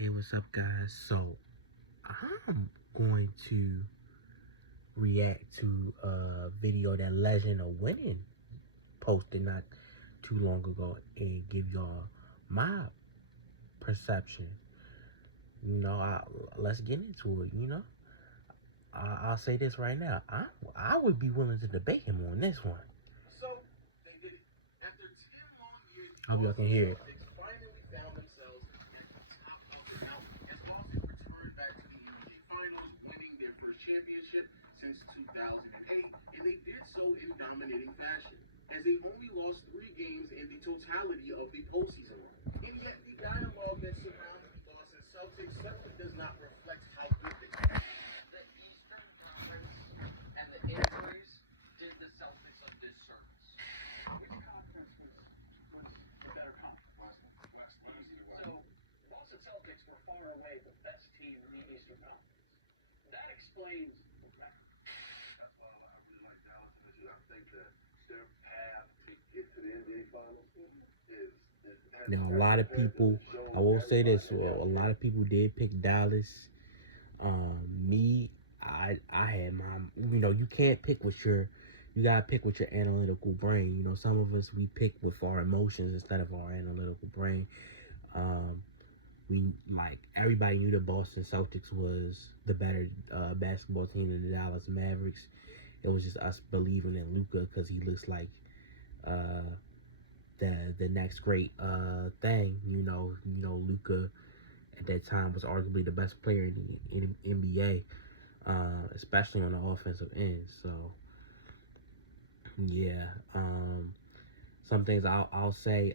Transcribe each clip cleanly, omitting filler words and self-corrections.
Hey, what's up, guys? So, I'm going to react to a video that Legend of Winning posted not too long ago and give y'all my perception. Let's get into it. I'll say this right now. I would be willing to debate him on this one. So, they did it. After 10 long years, hope y'all can hear it. Finally found themselves at the top of the mountain as Boston returned back to the NBA Finals, winning their first championship since 2008, and they did so in dominating fashion, as they only lost 3 games in the totality of the postseason run. And yet, the dialogue that surrounds the Boston Celtics certainly does not reflect how good the Eastern Conference and the injuries did the Celtics a disservice. Which conference was the better conference? West, easy to win. So, Boston Celtics were far away the best team in the Eastern Conference. That explains the fact. That's why I really like Dallas. I think that their path to get to the NBA Finals is. Now, a lot of people, I will say this, a lot of people did pick Dallas. Me, I had my, you can't pick with you gotta pick with your analytical brain. Some of us, we pick with our emotions instead of our analytical brain. Everybody knew the Boston Celtics was the better basketball team than the Dallas Mavericks. It was just us believing in Luka because he looks like uh, the next great thing. Luka at that time was arguably the best player in the NBA, especially on the offensive end. So yeah, some things I'll say.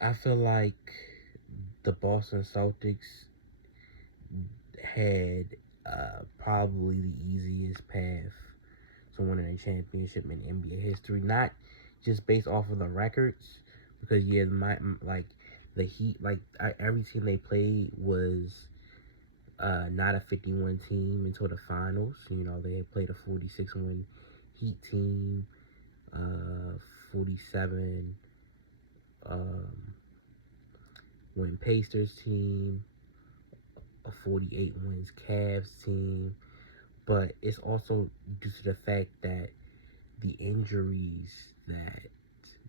I feel like the Boston Celtics had probably the easiest path to winning a championship in NBA history. Not just based off of the records, because the Heat, every team they played was not a 51 team until the finals. They had played a 46 win Heat team, 47 um, win Pacers team, a 48 wins Cavs team. But it's also due to the fact that the injuries that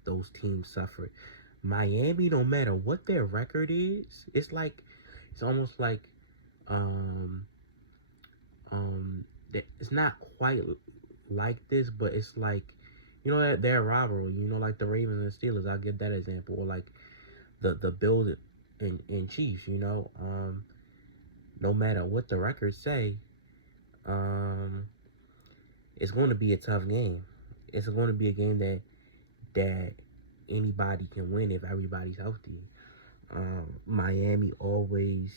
those teams suffered. Miami, no matter what their record is, it's almost like um it's not quite like this, but it's like that they're a rivalry. Like the Ravens and Steelers. I'll give that example, or like the Bills and Chiefs. No matter what the records say, um, it's going to be a tough game. It's going to be a game that anybody can win if everybody's healthy. Miami always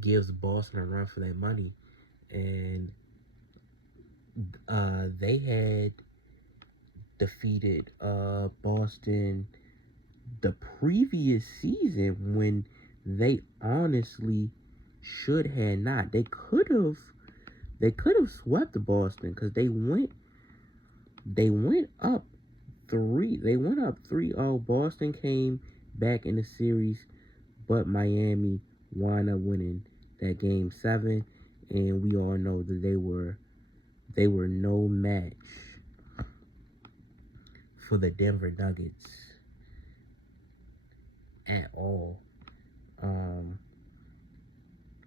gives Boston a run for their money, and they had defeated Boston the previous season when they honestly should have not. They could have swept Boston because they went up 3-0. Boston came back in the series, but Miami wound up winning that game 7, and we all know that they were no match for the Denver Nuggets at all.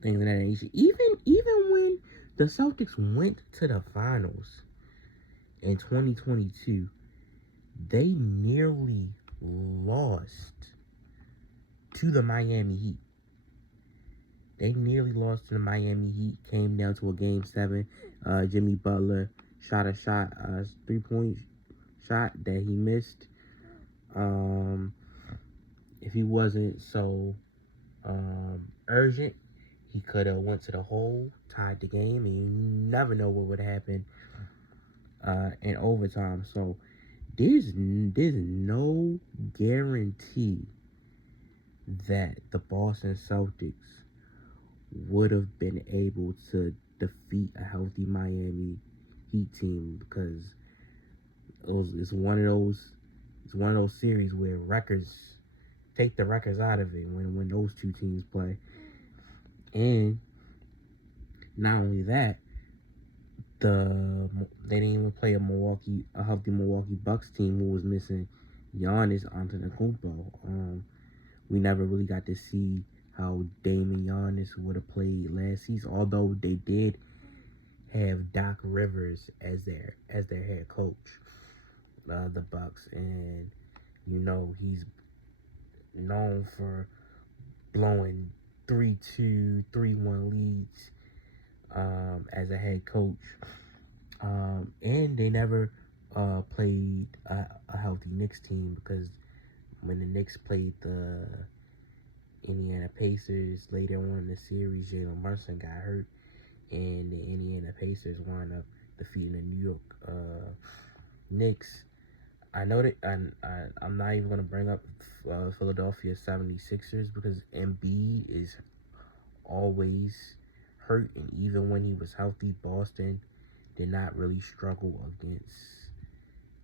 Things of that nature. Even when the Celtics went to the finals in 2022, they nearly lost to the Miami Heat. They nearly lost to the Miami Heat. Came down to a game 7. Jimmy Butler shot a 3-point shot that he missed. If he wasn't so urgent, he could have went to the hole, tied the game, and you never know what would happen in overtime. So there's no guarantee that the Boston Celtics would have been able to defeat a healthy Miami Heat team, because it's one of those series where records take the records out of it when those two teams play. And not only that, they didn't even play a healthy Milwaukee Bucks team who was missing Giannis Antetokounmpo. We never really got to see how Dame and Giannis would have played last season, although they did have Doc Rivers as their head coach, the Bucks, and he's known for blowing 3-2, 3-1 leads as a head coach. And they never played a healthy Knicks team, because when the Knicks played the Indiana Pacers later on in the series, Jalen Brunson got hurt, and the Indiana Pacers wound up defeating the New York Knicks. I know that I'm not even going to bring up Philadelphia 76ers, because Embiid is always hurt, and even when he was healthy, Boston did not really struggle against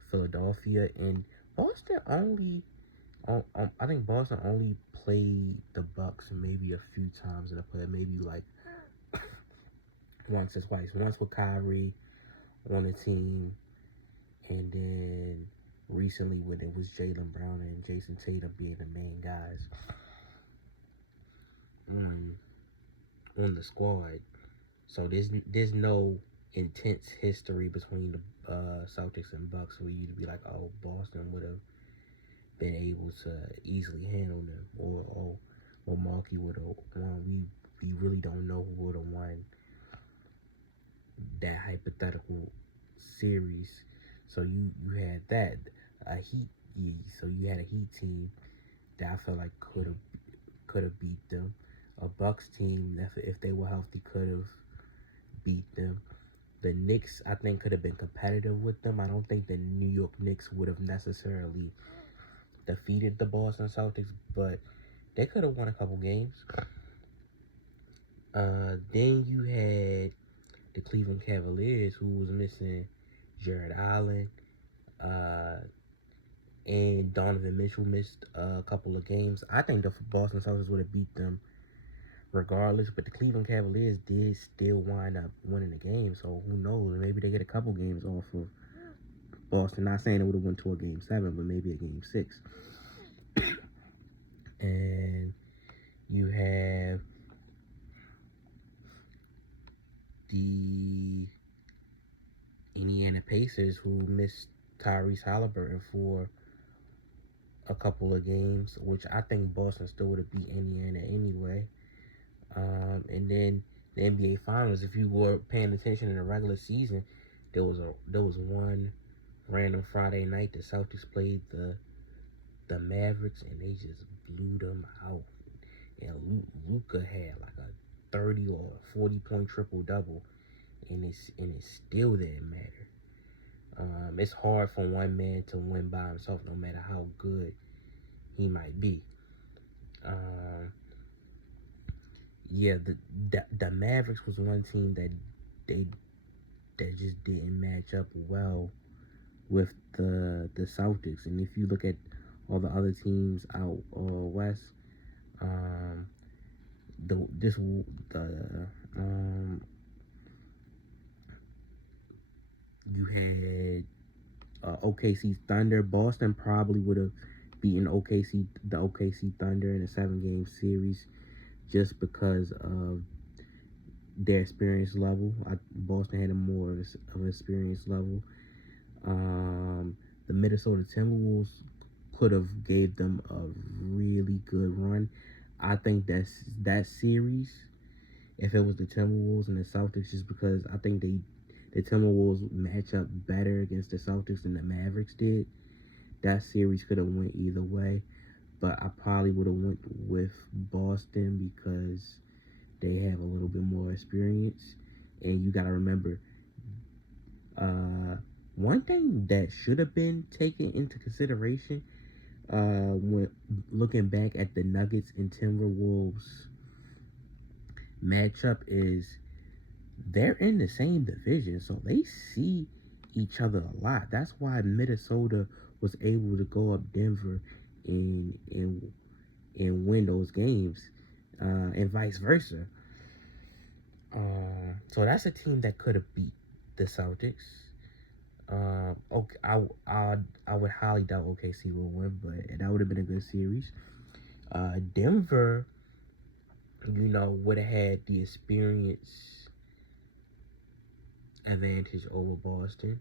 Philadelphia. And Boston only, I think Boston only played the Bucks maybe a few times in the play, maybe like once or twice. Once with Kyrie on the team, and then recently when it was Jaylen Brown and Jason Tatum being the main guys on the squad. So there's no intense history between the Celtics and Bucks where you'd be like, oh, Boston would have been able to easily handle them, or Milwaukee would have won. We really don't know who would have won that hypothetical series. So you had that so you had a Heat team that I feel like could have beat them. A Bucks team that if they were healthy could have beat them. The Knicks, I think, could have been competitive with them. I don't think the New York Knicks would have necessarily defeated the Boston Celtics, but they could have won a couple games. Then you had the Cleveland Cavaliers, who was missing Jared Allen, and Donovan Mitchell missed a couple of games. I think the Boston Celtics would have beat them regardless, but the Cleveland Cavaliers did still wind up winning the game, so who knows? Maybe they get a couple games off of Boston. Not saying it would have went to a game 7, but maybe a game 6. And you have the Indiana Pacers, who missed Tyrese Halliburton for a couple of games, which I think Boston still would have beat Indiana anyway. And then the NBA Finals, if you were paying attention in the regular season, there was one random Friday night the Celtics played the Mavericks, and they just blew them out. And Luka had like a 30 or 40 point triple double, and it still didn't matter. It's hard for one man to win by himself, no matter how good he might be. Yeah, the Mavericks was one team that just didn't match up well with the Celtics. And if you look at all the other teams out west, you had OKC Thunder. Boston probably would have beaten the OKC Thunder in a 7-game series, just because of their experience level. Boston had a more of an experience level. The Minnesota Timberwolves could have gave them a really good run. I think that series, if it was the Timberwolves and the Celtics, just because I think the Timberwolves match up better against the Celtics than the Mavericks did, that series could have went either way. But I probably would have went with Boston because they have a little bit more experience. And you got to remember, one thing that should have been taken into consideration when looking back at the Nuggets and Timberwolves matchup is they're in the same division, so they see each other a lot. That's why Minnesota was able to go up Denver and and win those games, and vice versa. So that's a team that could have beat the Celtics. Okay, I would highly doubt OKC will win, but that would have been a good series. Denver, would have had the experience advantage over Boston,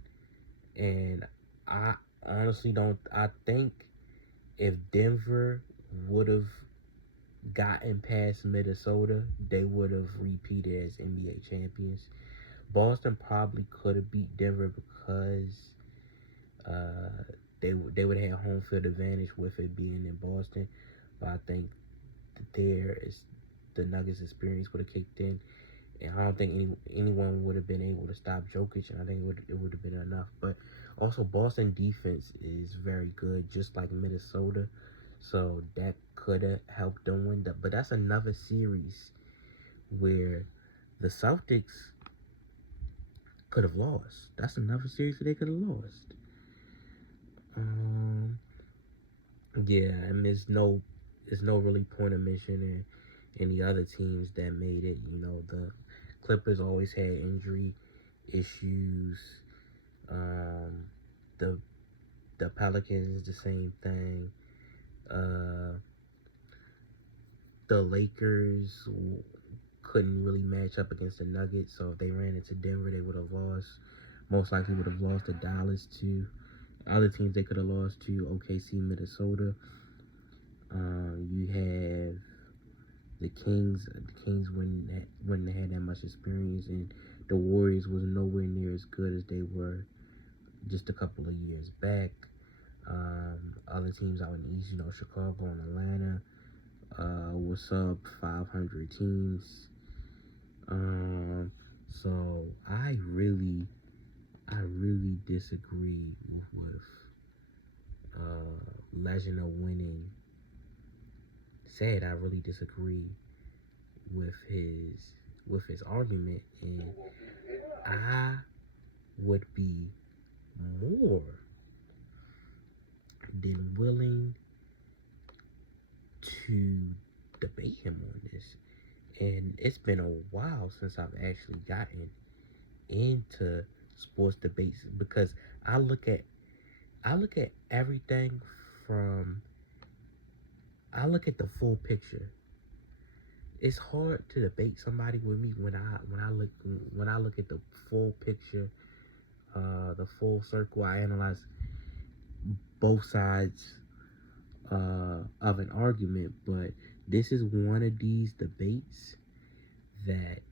and I honestly don't. I think if Denver would have gotten past Minnesota, they would have repeated as NBA champions. Boston probably could have beat Denver because they would have home field advantage with it being in Boston. But I think the Nuggets experience would have kicked in, and I don't think anyone would have been able to stop Jokic, and I think it would have been enough. But also Boston defense is very good, just like Minnesota, so that could have helped them win. But that's another series where the Celtics could have lost. That's another series that they could have lost. Yeah, and there's no really point of mentioning any other teams that made it. The Clippers always had injury issues. The Pelicans the same thing. The Lakers couldn't really match up against the Nuggets, so if they ran into Denver, they would have lost. Most likely would have lost to Dallas too. Other teams they could have lost to: OKC, Minnesota. You have the Kings. The Kings wouldn't have had that much experience, and the Warriors was nowhere near as good as they were just a couple of years back. Other teams out in the East, Chicago and Atlanta, were sub 500 teams. So I really disagree with Legend of Winning said. I really disagree with his argument, and I would be more than willing to debate him on this. And it's been a while since I've actually gotten into sports debates, because I look at everything I look at the full picture. It's hard to debate somebody with me when I look at the full picture, the full circle. I analyze both sides of an argument, but this is one of these debates that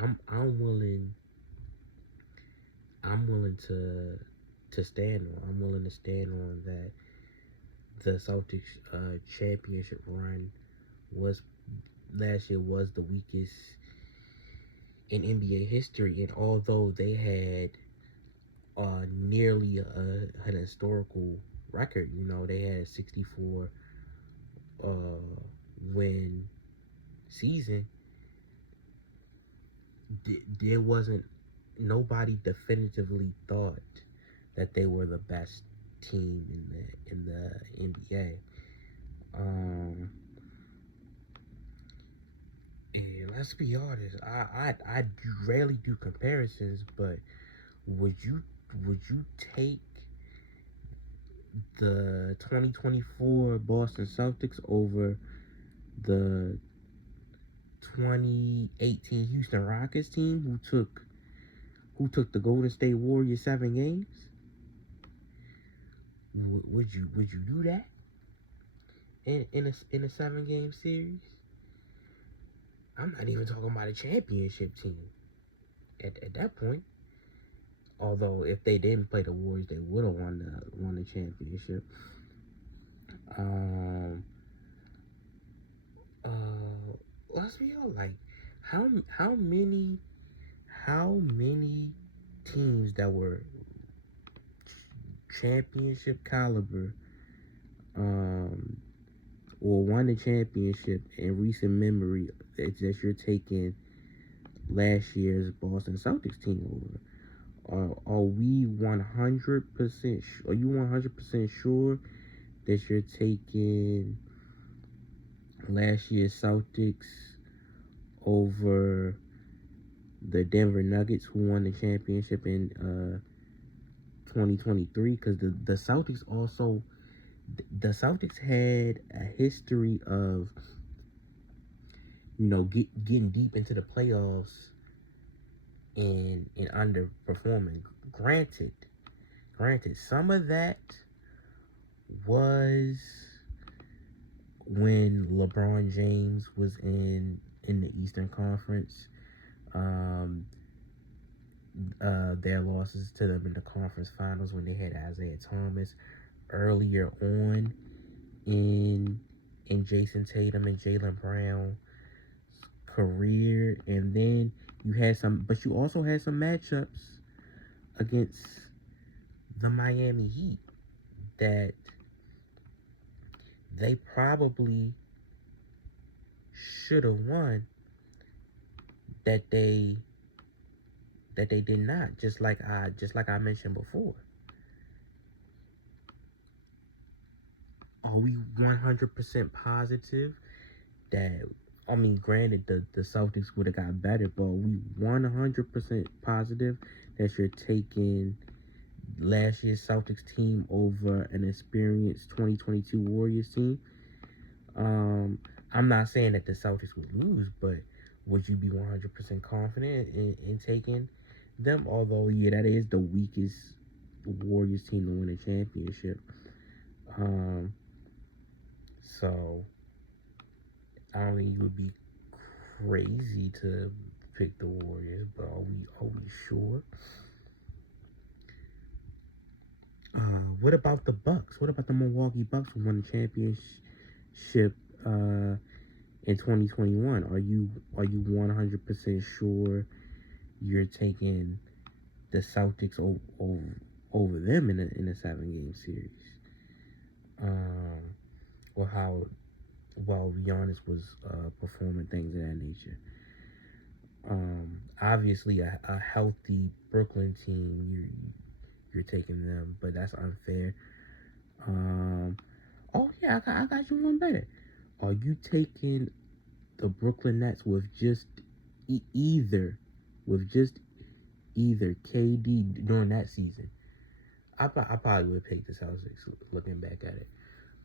I'm willing to stand on. I'm willing to stand on that the Celtics championship run last year was the weakest in NBA history, and although they had nearly an historical record, they had 64 win season, there wasn't nobody definitively thought that they were the best team in the NBA. And let's be honest, I rarely do comparisons, but would you take the 2024 Boston Celtics over the 2018 Houston Rockets team who took the Golden State Warriors 7 games? Would you do that in a 7-game series? I'm not even talking about a championship team at that point. Although if they didn't play the Warriors, they would have won the championship. Let's be honest, like how many teams that were championship caliber or won the championship in recent memory that you're taking last year's Boston Celtics team over? Are we 100%? Are you 100% sure that you're taking last year's Celtics over the Denver Nuggets, who won the championship in 2023. Because the Celtics had a history of getting deep into the playoffs and underperforming. Granted, some of that was when LeBron James was in the Eastern Conference. Their losses to them in the conference finals when they had Isaiah Thomas earlier on in Jason Tatum and Jaylen Brown's career, and then you also had some matchups against the Miami Heat that they probably should have won, that they did not, just like I mentioned before. Are we 100% positive that, I mean, granted, the Celtics would have got better, but are we 100% positive that you're taking last year's Celtics team over an experienced 2022 Warriors team? I'm not saying that the Celtics would lose, but would you be 100% confident in taking them? Although, yeah, that is the weakest Warriors team to win a championship. So I don't think you would be crazy to pick the Warriors, but are we sure? What about the Bucks? What about the Milwaukee Bucks who won the championship in 2021? Are you 100% sure you're taking the Celtics over them in a 7-game series? Or how well Giannis was performing, things of that nature. Obviously, a healthy Brooklyn team, you're taking them, but that's unfair. Oh yeah, I got you one better. Are you taking the Brooklyn Nets with just either KD during that season? I probably would pick the Celtics looking back at it,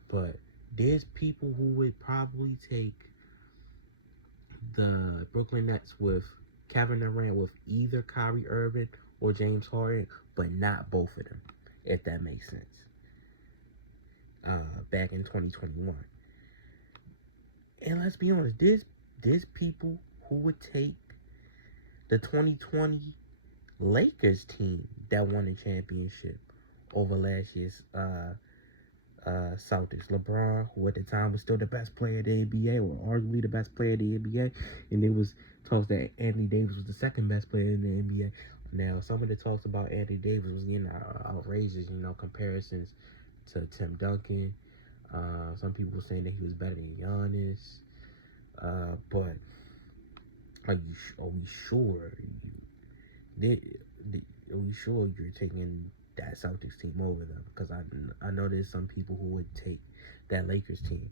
but there's people who would probably take the Brooklyn Nets with Kevin Durant with either Kyrie Irving or James Harden, but not both of them, if that makes sense. Back in 2021. And let's be honest, there's people who would take the 2020 Lakers team that won the championship over last year's Celtics. LeBron, who at the time was still the best player of the NBA, or arguably the best player of the NBA, and there was talks that Anthony Davis was the second best player in the NBA. Now, some of the talks about Anthony Davis was outrageous, comparisons to Tim Duncan. Some people were saying that he was better than Giannis. But are we sure? Are we sure you're taking that Celtics team over them? Because I know there's some people who would take that Lakers team.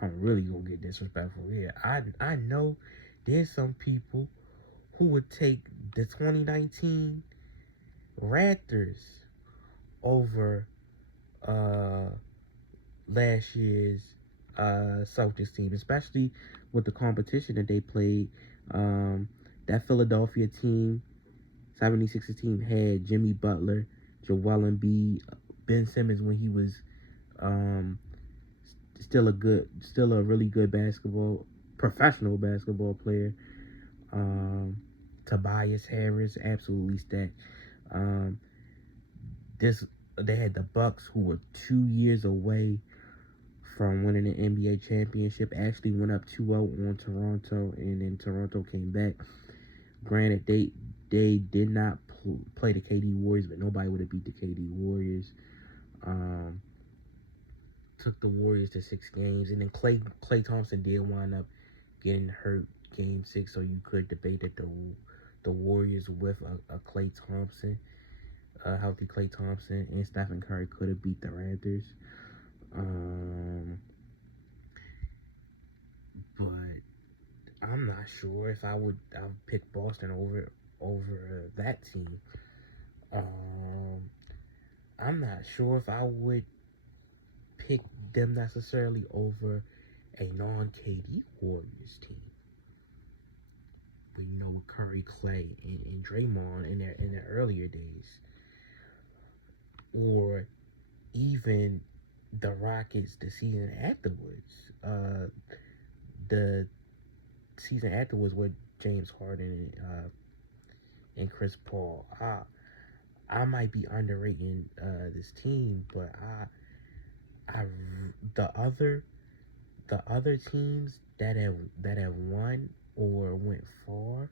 I'm really gonna get disrespectful here. I know there's some people who would take the 2019 Raptors over last year's Celtics team, especially with the competition that they played. That Philadelphia team, 76ers team, had Jimmy Butler, Joel Embiid, Ben Simmons when he was still a really good professional basketball player. Tobias Harris, absolutely stacked. They had the Bucks, who were 2 years away from winning an NBA championship, actually went up 2-0 on Toronto, and then Toronto came back. Granted, they did not play the KD Warriors, but nobody would have beat the KD Warriors. Took the Warriors to 6 games, and then Klay Thompson did wind up getting hurt game 6, so you could debate that the Warriors with a Klay Thompson healthy Klay Thompson and Stephen Curry could have beat the Raptors. But I'm not sure if I'll pick Boston over that team. I'm not sure if I would pick them necessarily over a non-KD Warriors team. But you know, with Curry, Clay, and Draymond in their earlier days, or even the Rockets the season afterwards. The season afterwards with James Harden and Chris Paul. I might be underrating this team, but the other teams that have won or went far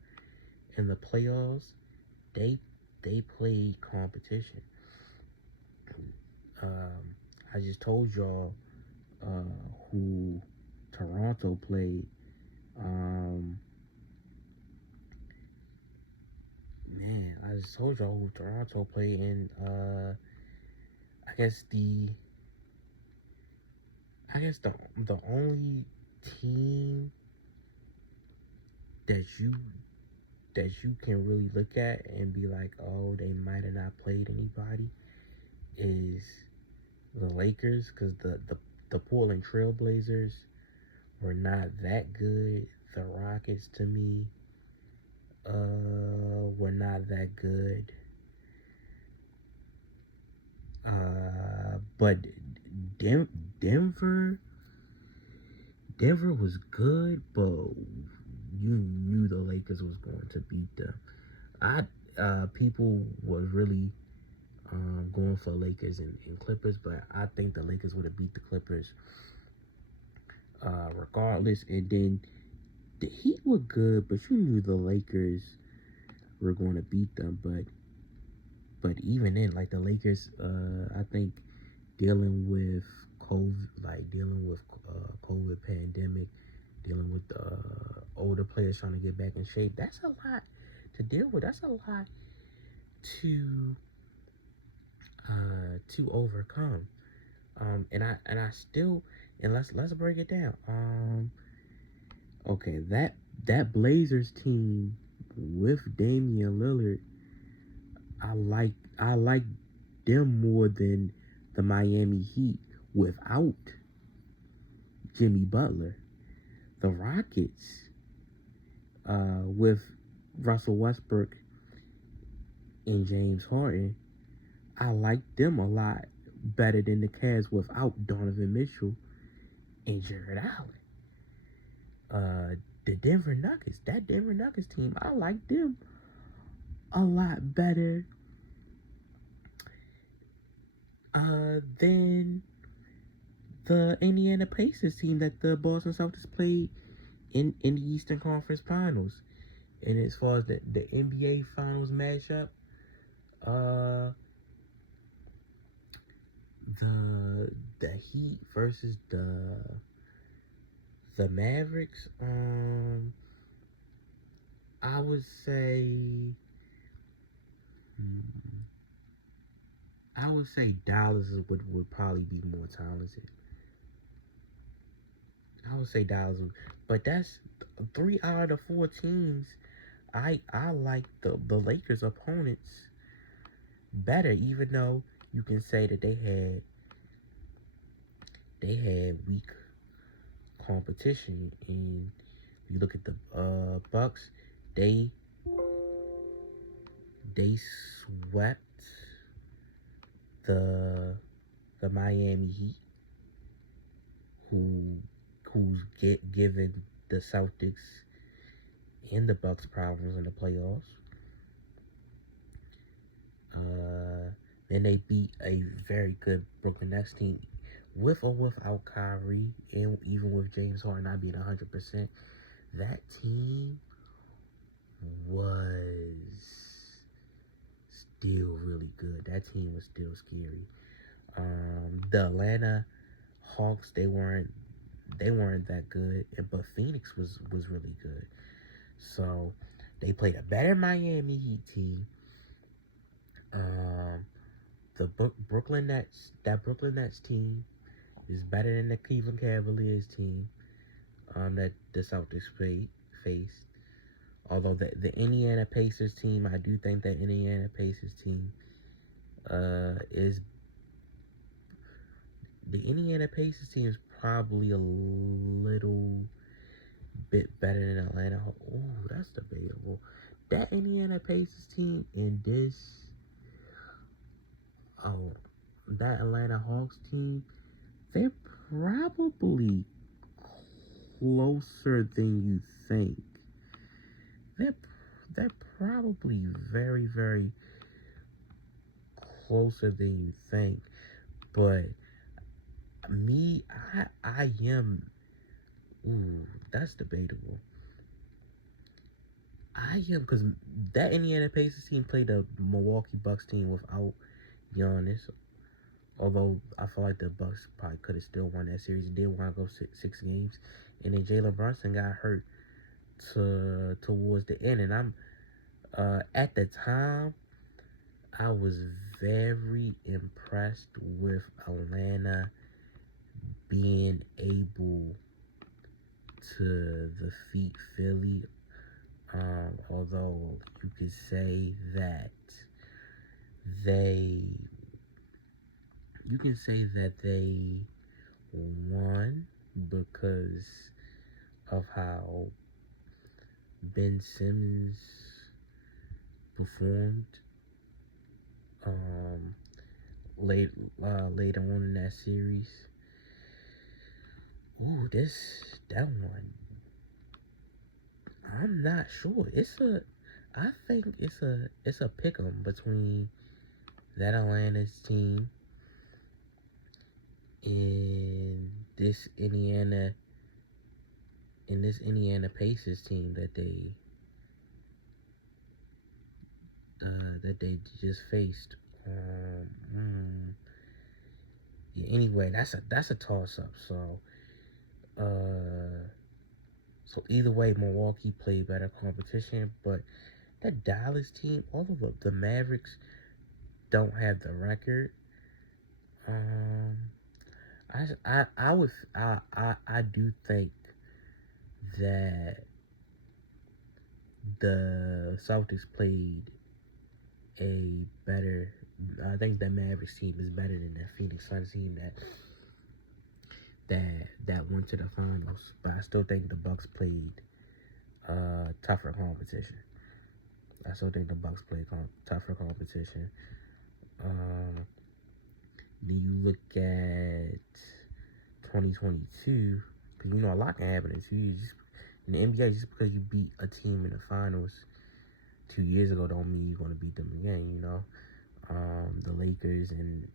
in the playoffs, they played competition. I just told y'all who Toronto played. I just told y'all who Toronto played in. I guess the only team that you can really look at and be like, oh, they might have not played anybody is the Lakers, because the Portland Trailblazers were not that good. The Rockets, to me, were not that good. But Denver was good, but you knew the Lakers was going to beat them. People was really going for Lakers and Clippers, but I think the Lakers would have beat the Clippers regardless. And then the Heat were good, but you knew the Lakers were going to beat them. But even then, like the Lakers, I think dealing with COVID pandemic, dealing with older players trying to get back in shape. That's a lot to deal with. That's a lot to overcome. And I still, and let's break it down. Okay, that Blazers team with Damian Lillard, I like them more than the Miami Heat without Jimmy Butler. The Rockets, with Russell Westbrook and James Harden, I like them a lot better than the Cavs without Donovan Mitchell and Jared Allen. The Denver Nuggets, that Denver Nuggets team, I like them a lot better than the Indiana Pacers team that the Boston Celtics played in the Eastern Conference Finals. And as far as the NBA Finals matchup, the Heat versus the Mavericks, I would say Dallas would probably be more talented. I would say Dallas, but that's 3 out of the 4 teams. I like the Lakers opponents better, even though you can say that they had weak competition. And you look at the Bucks, they swept the Miami Heat, who's given the Celtics and the Bucks problems in the playoffs. Then they beat a very good Brooklyn Nets team with or without Kyrie, and even with James Harden not being 100%. That team was still really good. That team was still scary. The Atlanta Hawks, they weren't that good, but Phoenix was really good. So they played a better Miami Heat team, The Brooklyn Nets, that Brooklyn Nets team is better than the Cleveland Cavaliers team that the Celtics faced. Although the Indiana Pacers team, I do think that Indiana Pacers team is the Indiana Pacers team is probably a little bit better than Atlanta. Oh, that's debatable. That Indiana Pacers team and that Atlanta Hawks team, they're probably closer than you think. They're probably very, very closer than you think. But me, I am. Ooh, that's debatable. I am, because that Indiana Pacers team played the Milwaukee Bucks team without Giannis. Although I feel like the Bucks probably could have still won that series. They did want to go six games, and then Jalen Brunson got hurt towards the end. And I'm at the time, I was very impressed with Atlanta being able to defeat Philly. Although you could say that they won because of how Ben Simmons performed later on in that series. Ooh, that one, I'm not sure. I think it's a pick'em between that Atlanta's team and this Indiana Pacers team that they just faced. Yeah, anyway, that's a toss up. So either way, Milwaukee played better competition, but that Dallas team, all of the Mavericks don't have the record. I do think that the Celtics played a better. I think the Mavericks team is better than the Phoenix Suns team that went to the finals. But I still think the Bucks played tougher competition. I still think the Bucks played tougher competition. Then you look at 2022, because a lot can happen in 2 years. In the NBA, just because you beat a team in the finals 2 years ago don't mean you're going to beat them again, The Lakers and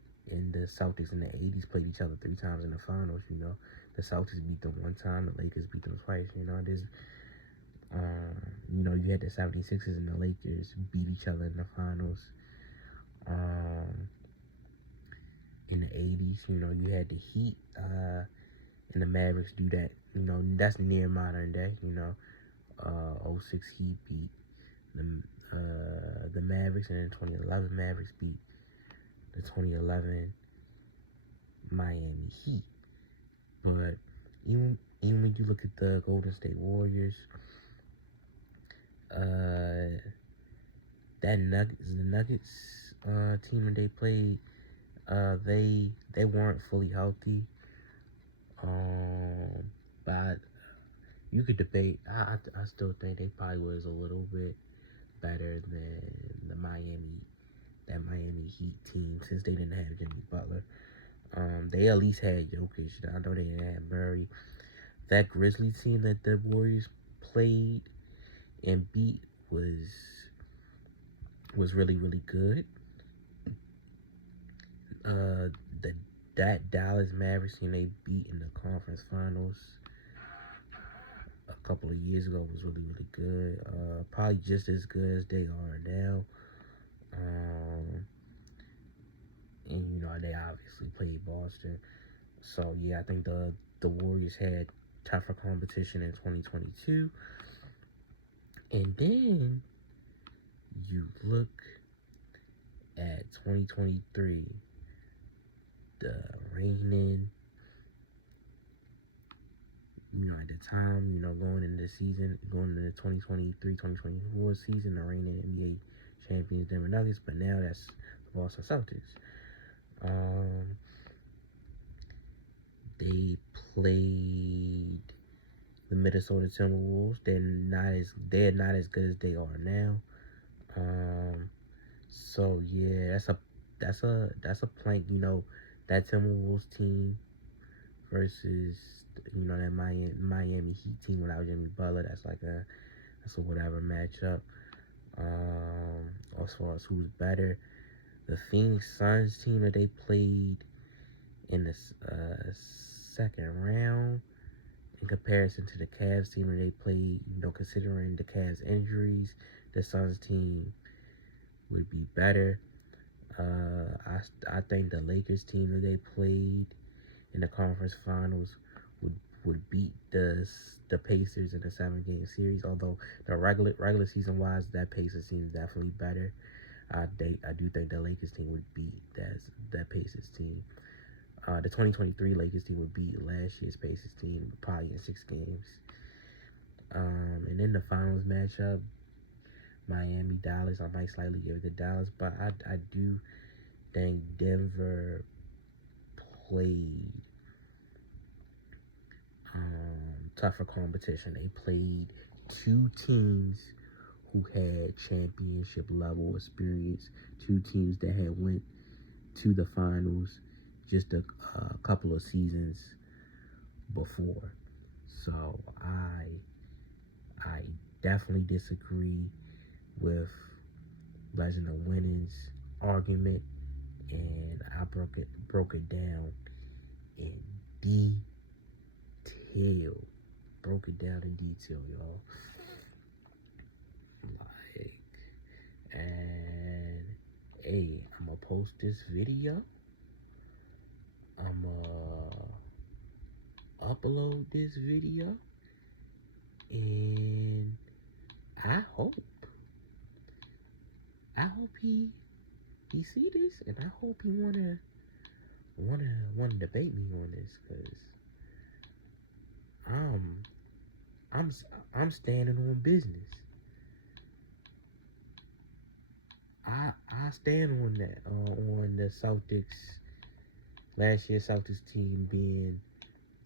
the Celtics in the 80s played each other 3 times in the finals, The Celtics beat them 1 time, the Lakers beat them twice, There's, you had the 76ers and the Lakers beat each other in the finals. In the 80s, you had the Heat and the Mavericks do that. That's near modern day, 06 Heat beat the Mavericks, and then 2011 Mavericks beat the 2011 Miami Heat. But even when you look at the Golden State Warriors, the Nuggets team that they played, they weren't fully healthy. But you could debate. I still think they probably was a little bit better than that Miami Heat team, since they didn't have Jimmy Butler. They at least had Jokic. I know they didn't have Murray. That Grizzlies team that the Warriors played and beat was really, really good. That Dallas Mavericks team they beat in the conference finals a couple of years ago was really, really good. Probably just as good as they are now. And they obviously played Boston. So yeah, I think the Warriors had tougher competition in 2022. And then you look at 2023, the reigning, at the time, going into the season, going into the 2023-2024 season, the reigning NBA champions, Denver Nuggets, but now that's the Boston Celtics. They played the Minnesota Timberwolves. They're not as good as they are now. So yeah, that's a plank. That Timberwolves team versus that Miami Heat team without Jimmy Butler. That's a whatever matchup. As far as who's better, the Phoenix Suns team that they played in the second round, in comparison to the Cavs team that they played, considering the Cavs injuries, the Suns team would be better. I think the Lakers team that they played in the conference finals would beat the Pacers in the 7-game series. Although the regular season wise, that Pacers team is definitely better. I do think the Lakers team would beat that Pacers team. The 2023 Lakers team would beat last year's Pacers team probably in 6 games. And in the finals matchup, Miami, Dallas, I might slightly give it to Dallas, but I do think Denver played tougher competition. They played 2 teams who had championship level experience, 2 teams that had went to the finals just a couple of seasons before. So I definitely disagree with Legend of Winning's argument, and I broke it down in detail. Broke it down in detail, y'all. And hey, I'm gonna post this video. I'm gonna upload this video, and I hope he see this, and I hope he wanna debate me on this, cause I'm standing on business. I stand on that, on the Celtics, last year's Celtics team being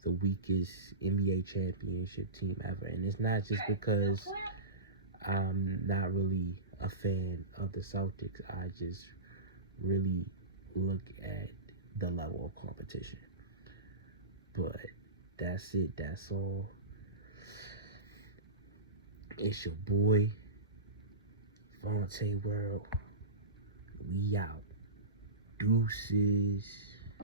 the weakest NBA championship team ever. And it's not just because I'm not really a fan of the Celtics. I just really look at the level of competition. But that's it. That's all. It's your boy, Vontae World. We out. Deuces.